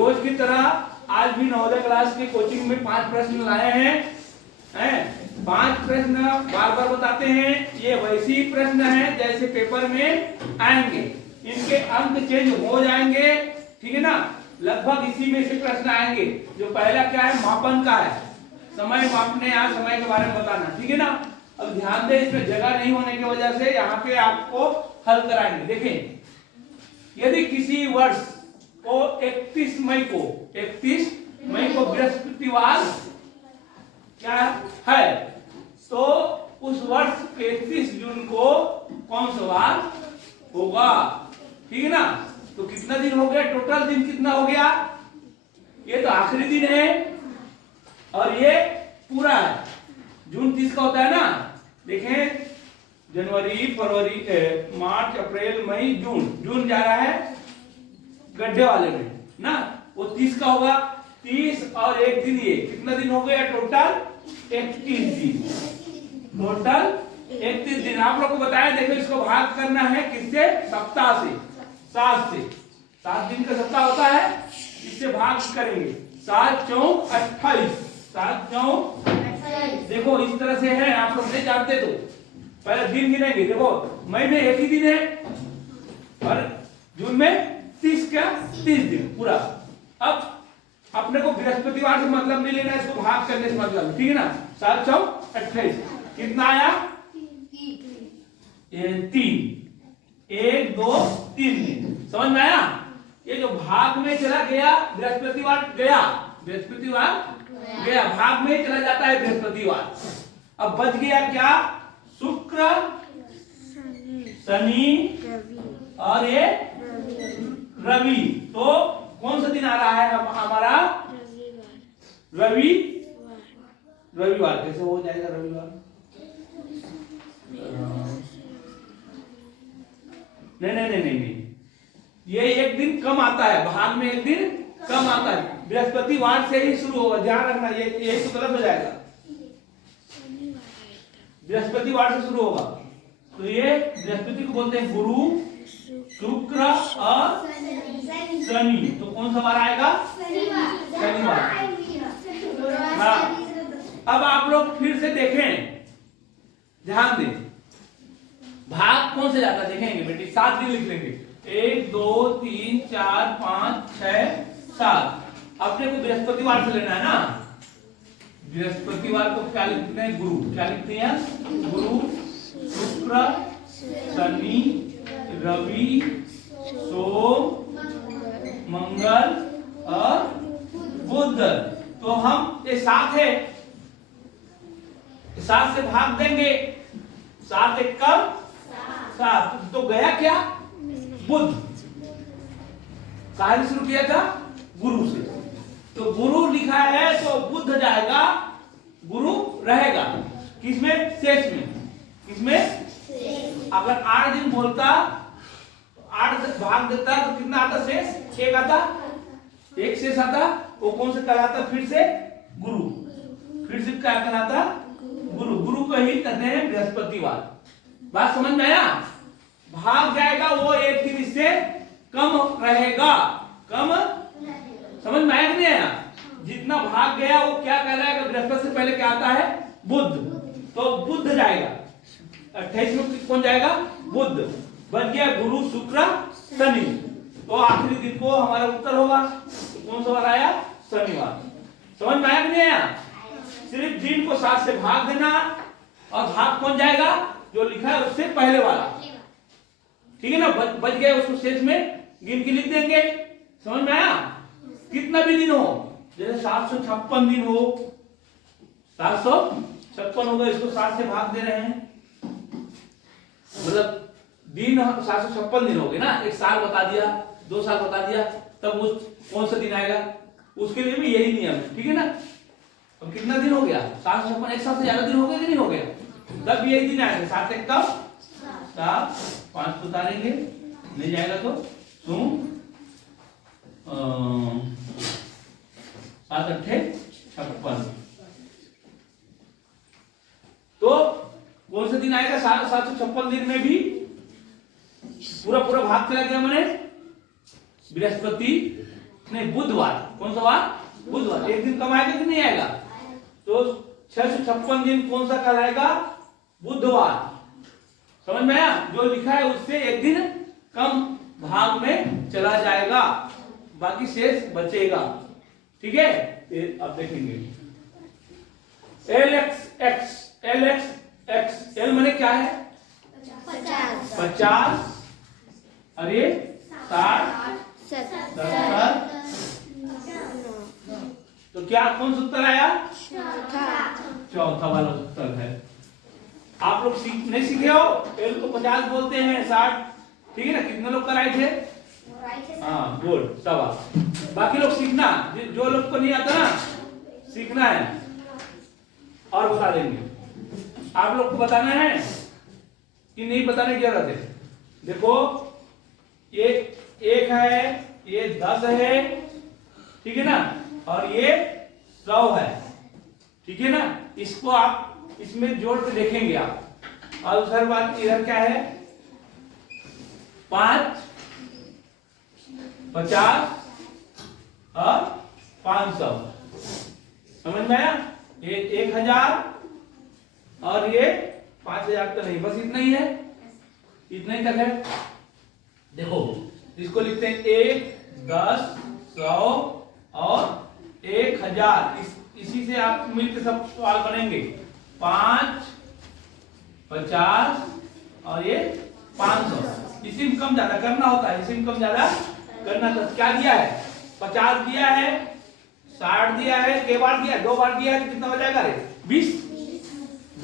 रोज की तरह आज भी नवोदय क्लास की कोचिंग में 5 प्रश्न लाए हैं 5 प्रश्न बार बार बताते हैं। ये वैसे ही प्रश्न है जैसे पेपर में आएंगे, इनके अंक चेंज हो जाएंगे, ठीक है ना। लगभग इसी में से प्रश्न आएंगे। जो पहला क्या है, मापन का है, समय मापने या समय के बारे में बताना, ठीक है ना। अब ध्यान दें, इसमें जगह नहीं होने की वजह से यहाँ पे आपको हल कराएंगे। देखें, यदि किसी वर्ष को 31 मई को बृहस्पतिवार क्या है, तो उस वर्ष 31 जून को कौन सा वार होगा, ठीक है ना। तो कितना दिन हो गया, टोटल दिन कितना हो गया, ये तो आखिरी दिन है और ये पूरा है। जून 30 का होता है ना। देखें, जनवरी, फरवरी, मार्च, अप्रैल, मई, जून जा रहा है गड्ढे वाले में ना, वो 30 का होगा। 30 और एक दिन, ये कितना दिन हो गया, टोटल 31 दिन। टोटल 31 दिन आप लोग को बताया। देखो, इसको भाग करना है किससे, सप्ताह से, 7 से। 7 दिन का सप्ताह होता है, इससे भाग करेंगे। 7 चौक 28, 7 चौक 28। देखो इस तरह से है, आप लोग नहीं जानते तो पहले दिन गिनेंगे। देखो, मई में एक ही दिन है और जून में 30 दिन पूरा। अब अपने को बृहस्पतिवार से मतलब नहीं लेना, इसको भाग करने से मतलब, ठीक है ना। 7 चौक 28 कितना आया, 3, 1 2 3 दिन। समझ में आया। ये जो भाग में चला गया, बृहस्पतिवार गया, भाग में चला जाता है बृहस्पतिवार। अब बच गया क्या, शुक्र, शनि और ये रवि। तो कौन सा दिन आ रहा है हमारा, रविवार। कैसे हो जाएगा रविवार, नहीं, ये एक दिन कम आता है, भाग में एक दिन कम आता है, बृहस्पतिवार से ही शुरू होगा। ध्यान रखना, ये तो गलत हो जाएगा, बृहस्पतिवार से शुरू होगा। तो ये बृहस्पति को बोलते हैं गुरु, शुक्र और शनि। तो कौन सा वार आएगा, शनिवार। हाँ, अब आप लोग फिर से देखें, ध्यान दें, भाग कौन से जाता है देखेंगे बेटी। 7 दिन लिख लेंगे, 1 2 3 4 5 6 7। अपने को बृहस्पतिवार से लेना है ना। बृहस्पतिवार को क्या लिखते हैं, गुरु। क्या लिखते हैं, गुरु, शुक्र, शनि, रवि, सोम, मंगल और बुध। तो हम ये 7 है, 7 से भाग देंगे। 7 एक कम 7, तो गया क्या, बुध। कहां शुरू किया था, गुरु से। तो गुरु लिखा है तो बुध जाएगा, गुरु रहेगा किसमें, शेष में। किसमें, अगर 8 दिन बोलता, 8 भाग देता तो कितना आता, शेष 1 आता, 1 शेष आता। वो कौन से कहलाता, फिर से गुरु। फिर से क्या कहलाता, गुरु। गुरु को ही कहते हैं बृहस्पतिवार। बात समझ में आया। भाग जाएगा वो एक दिन इससे कम रहेगा, कम। समझ में आया कि नहीं आया। जितना भाग गया वो क्या कहलाएगा, बृहस्पति से पहले क्या आता है, बुध। तो बुध जाएगा, 28 में कौन जाएगा, बुध। बच गया गुरु, शुक्र, शनि। तो आखिरी दिन को हमारा उत्तर होगा। तो कौन सा वाला आया, शनिवार। समझ में आया कि नहीं आया। सिर्फ दिन को 7 से भाग देना और भाग कौन जाएगा, जो लिखा है उससे पहले वाला, ठीक है ना। बच गया, उसको शेष में गिन के लिख देंगे। समझ में आया। कितना भी दिन हो, जैसे 756 दिन हो, 756 होगा, इसको 7 से भाग दे रहे हैं, मतलब दिन 756 दिन हो गए ना। 1 साल बता दिया, 2 साल बता दिया, तब उस कौन सा दिन आएगा, उसके लिए भी यही नियम है, ठीक है ना। अब कितना दिन हो गया, 756, 1 साल से ज्यादा दिन हो गया कि नहीं हो गया, तब यही दिन आएगा। 7 एक कब, 7 5 उतारेंगे, नहीं जाएगा तो 7 8 56। तो कौन सा दिन आएगा, 756 दिन में भी पूरा भाग चला गया मैंने, बृहस्पति नहीं, बुधवार। कौन सा वार? बुधवार। एक दिन कम आएगा कि नहीं आएगा? तो 656 दिन कौन सा कहलाएगा? बुधवार। समझ में आया? जो लिखा है उससे एक दिन कम भाग में चला जाएगा, बाकी शेष बचेगा। ठीक है, अब देखेंगे LXX L माने क्या है? 50 अरे 60 70। तो क्या कौन सा उत्तर आया? चौथा वाला उत्तर है। आप लोग नहीं सीखे हो? L को 50 बोलते हैं, 60। ठीक है ना? कितने लोग कराए थे? हाँ, गुड, शाबाश। बाकी लोग सीखना, जो लोग को नहीं आता ना सीखना है और बता देंगे। आप लोग को बताना है कि नहीं बताने की जरूरत है? देखो, ये 1 है, ये 10 है, ठीक है ना, और ये 100 है। ठीक है ना? इसको आप इसमें जोड़ के देखेंगे आप। और दूसरी बात इधर क्या है? 5, 50 और 500। समझ में आया? ये 1000 और ये 5000 तो नहीं, बस इतना ही है, इतना ही तक है। देखो, इसको लिखते हैं 1, 10, 100 और 1000। इसी से आप मिलकर सब सवाल बनेंगे। 5, 50 और ये 500। इसी में कम ज्यादा करना होता है, इसी में कम ज्यादा करना। तो क्या दिया है? 50 दिया है, 60 दिया है, के बार दिया? 2 बार दिया है, तो कितना हो जाएगा? 20।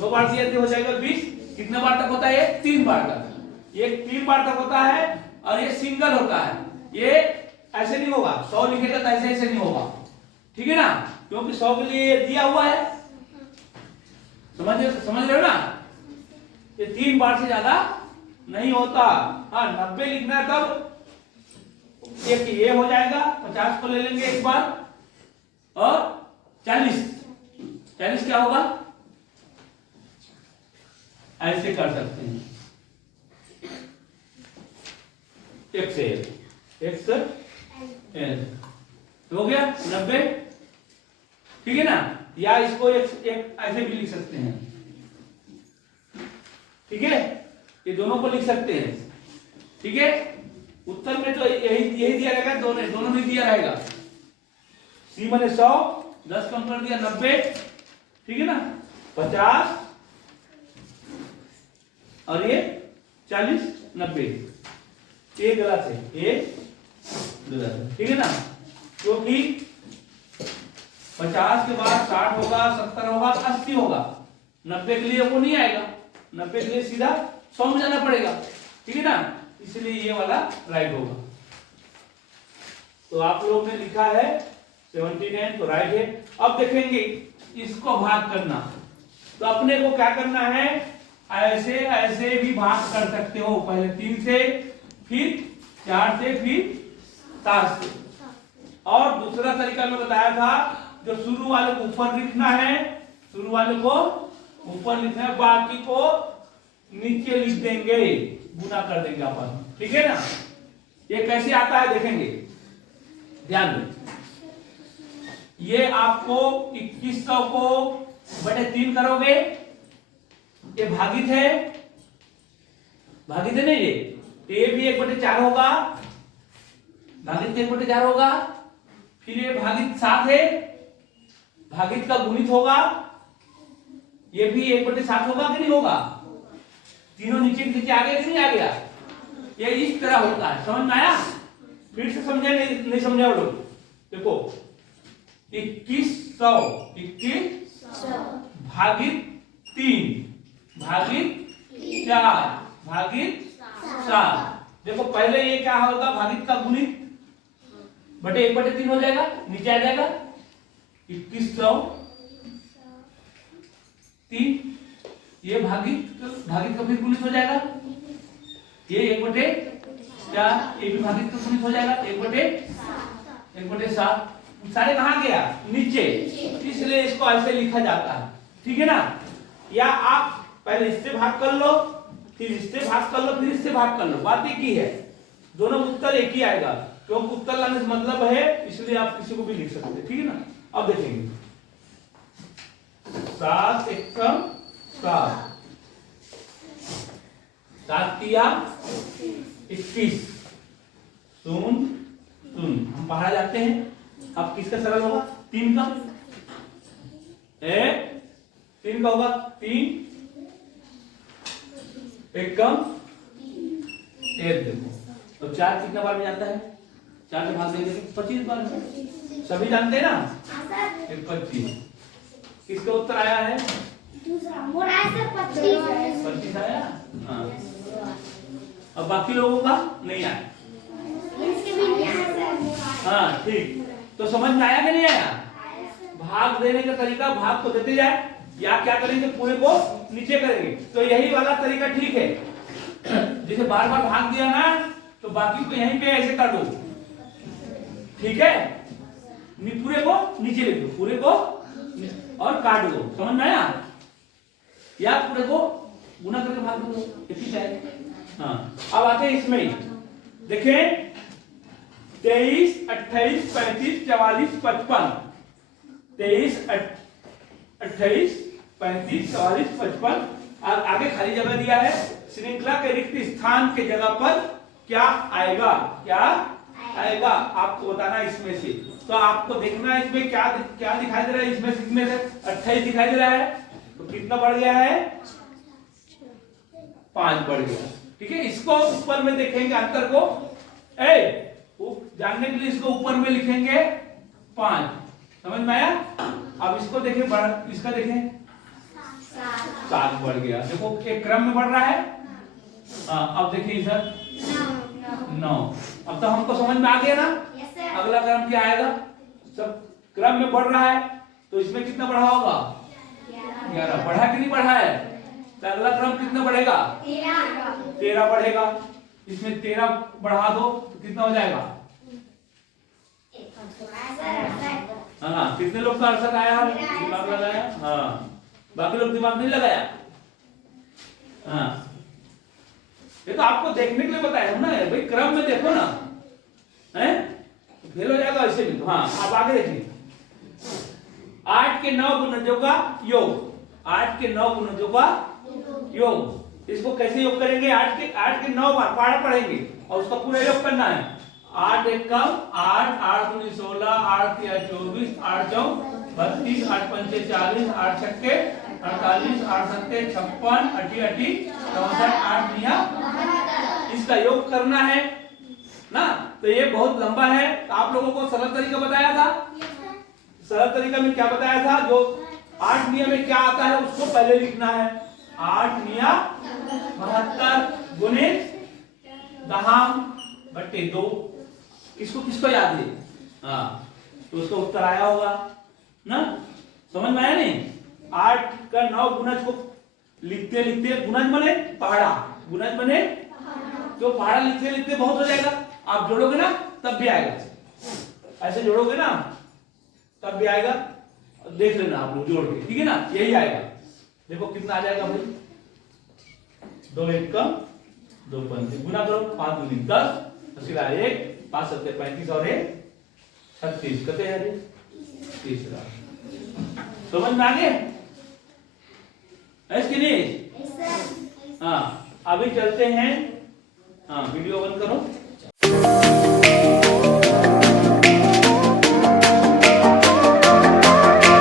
2 बार दिया तो हो जाएगा 20। कितने बार तक होता है? 3 बार तक। ये 3 बार तक होता है और ये सिंगल होता है। ये ऐसे नहीं होगा, 100 लिखेगा तो ऐसे ऐसे नहीं होगा। ठीक है ना? क्योंकि 100 के लिए दिया हुआ है। समझ रहे हो ना? ये 3 बार से ज्यादा नहीं होता। हाँ, 90 लिखना है तब एक ये हो जाएगा। 50 को ले लेंगे एक बार, और 40 क्या होगा? ऐसे कर सकते हैं, XL हो गया 90। ठीक है ना? या इसको एक ऐसे भी लिख सकते हैं। ठीक है, ये दोनों को लिख सकते हैं। ठीक है, उत्तर में तो यही दिया रहेगा, दोनों में दिया रहेगा। C माने 100, 10 कम कर दिया 90। ठीक है ना? 50 और ये 40, 90। ये गलत है, ये गलत है। ठीक है ना? क्योंकि 50 के बाद 60 होगा, 70 होगा, 80 होगा। 90 के लिए वो नहीं आएगा, 90 के लिए सीधा 100 में जाना पड़ेगा। ठीक है ना? इसलिए ये वाला राइट होगा। तो आप लोग ने लिखा है 79, तो राइट है। अब देखेंगे इसको भाग करना। तो अपने को क्या करना है? ऐसे ऐसे भी भाग कर सकते हो। पहले 3 से, फिर 4 से, फिर 7 से। और दूसरा तरीका मैं बताया था, जो शुरू वाले को ऊपर लिखना है, शुरू वाले को ऊपर लिखना है, बाकी को नीचे लिख देंगे, गुना कर देंगे अपन। ठीक है ना? ये कैसे आता है देखेंगे, ध्यान दें। ये आपको 2100 को बटे 3 करोगे, ये भागित है नहीं ये, तो ये भी 1/4 होगा, भागित 1/4 होगा। फिर ये भागित 7 है, भागित का गुणित होगा, ये भी 1/7 होगा कि नहीं होगा? तीनों नीचे नीचे आ गया कि नहीं आ गया? ये इस तरह होता है। समझ में आया? फिर से समझे नहीं समझे वो लोग? देखो, 2100 भागित 3 भागित 4 भागित 7। देखो, पहले ये क्या होगा? भागित का गुणित बटे 1/3 हो जाएगा, नीचे आ जाएगा 2100 3। ये भागित का फिर गुणित हो जाएगा, ये 1/4, ये भी भागित का गुणित हो जाएगा 1/7। सारे कहां गया? नीचे। इसलिए इसको ऐसे लिखा जाता है। ठीक है ना? या आप पहले इससे भाग कर लो, फिर इससे भाग कर लो, फिर इससे भाग कर लो, बात एक ही है, दोनों उत्तर एक ही आएगा। क्योंकि उत्तर लाने से मतलब है, इसलिए आप किसी को भी लिख सकते हैं, ठीक है ना। अब देखेंगे 7 एकम 7, 7 तिया 21, शून्य शून्य। हम बाहर जाते हैं, अब किसका सरल होगा? 3 का, 3 का होगा 3 एकम 1 देखो, तो 4 कितना बार में जाता है? 4 से भाग देंगे 25 बार में, सभी जानते हैं ना। 25। किसका उत्तर आया है? दूसरा मोर आया सर 25। 25 आया। हाँ, अब बाकी लोगों का नहीं आया। इसके भी नहीं आया सर। हाँ ठीक, तो समझ में आया कि नहीं आया? भाग देने का तरीका, भाग को देते जाए या क्या करेंगे, पूरे को नीचे करेंगे, तो यही वाला तरीका ठीक है। जैसे बार बार भाग दिया ना, तो बाकी को यहीं पे ऐसे कर दो, ठीक है। पूरे को नीचे लिख दो, पूरे को और काट दो, समझ में आया? या पूरे को गुना करके भाग दो, इतनी चाहिए। हाँ, अब आते हैं इसमें, देखें 23, 28, 35, 44, 55, 23, 28, 35, 44, 55। आगे खाली जगह दिया है, श्रृंखला के रिक्त स्थान के जगह पर क्या आएगा? क्या आएगा आपको बताना इसमें से। तो आपको देखना है इसमें क्या क्या दिखाई दे रहा है, इसमें से 28 दिखाई दे रहा है, तो कितना बढ़ गया है? 5 बढ़ गया, ठीक है। इसको ऊपर में देखेंगे अंतर को, जानने के लिए इसको ऊपर में लिखेंगे 5, समझ में आया? अब इसको देखें, इसका देखें 7 बढ़ गया, देखो एक क्रम में बढ़ रहा है। अब देखिए इधर 9। अब तो हमको समझ में आ गया ना, अगला क्रम क्या आएगा? सब क्रम में बढ़ रहा है, तो इसमें कितना बढ़ा होगा? 11। बढ़ा कि नहीं बढ़ा है? तो अगला क्रम कितना बढ़ेगा? 13 बढ़ेगा। इसमें 13 बढ़ा दो तो कितना हो जाएगा? हाँ, कितने लोग का अड़सठ आया? दिमाग लगाया? हाँ, बाकी लोग दिमाग नहीं लगाया। हाँ, ये तो आपको देखने के लिए बताया हूं ना भाई, क्रम में देखो ना, हैं? फेल हो जाएगा ऐसे भी। तो हाँ, आप आगे देखिए, 8 के 9 गुणजों का योग, 8 के 9 गुणजों का योग। इसको कैसे योग करेंगे? 8 के 9 बार पारा पढ़ेंगे और उसका पूरा योग करना है। 8 एकम 8, 8 दूनी 16, 8 तिया 24, 8 चौ 32, 8 पंचे 40, 8 छक्के 48, 8 सत्ते 56, 8 8 64, 8 निया। इसका योग करना है ना, तो ये बहुत लंबा है। तो आप लोगों को सरल तरीका बताया था। सरल तरीका में क्या बताया था? जो 8 नियम में क्या आता है उसको पहले लिखना है। 8 निया 72 गुने 10/2। किसको किसको याद है? हाँ, तो उसका उत्तर आया होगा ना, समझ में आया नहीं? 8 का 9 गुणज को लिखते लिखते, गुणज बने पहाड़ा, गुणज बने तो पहाड़ा लिखते लिखते बहुत हो जाएगा। आप जोड़ोगे ना तब भी आएगा, ऐसे जोड़ोगे ना तब भी आएगा, देख लेना आप लोग जोड़ के, ठीक है ना, यही आएगा। देखो कितना आ जाएगा भाई, 2 एकम 2 पंचे, गुना करो 5 दूनी 10, सिला 1, 5 सत्ते 35 और 1 36, कते हैं 30। समझ में आ गए? ऐसे नहीं? हाँ, अभी चलते हैं। हाँ, वीडियो बंद करो।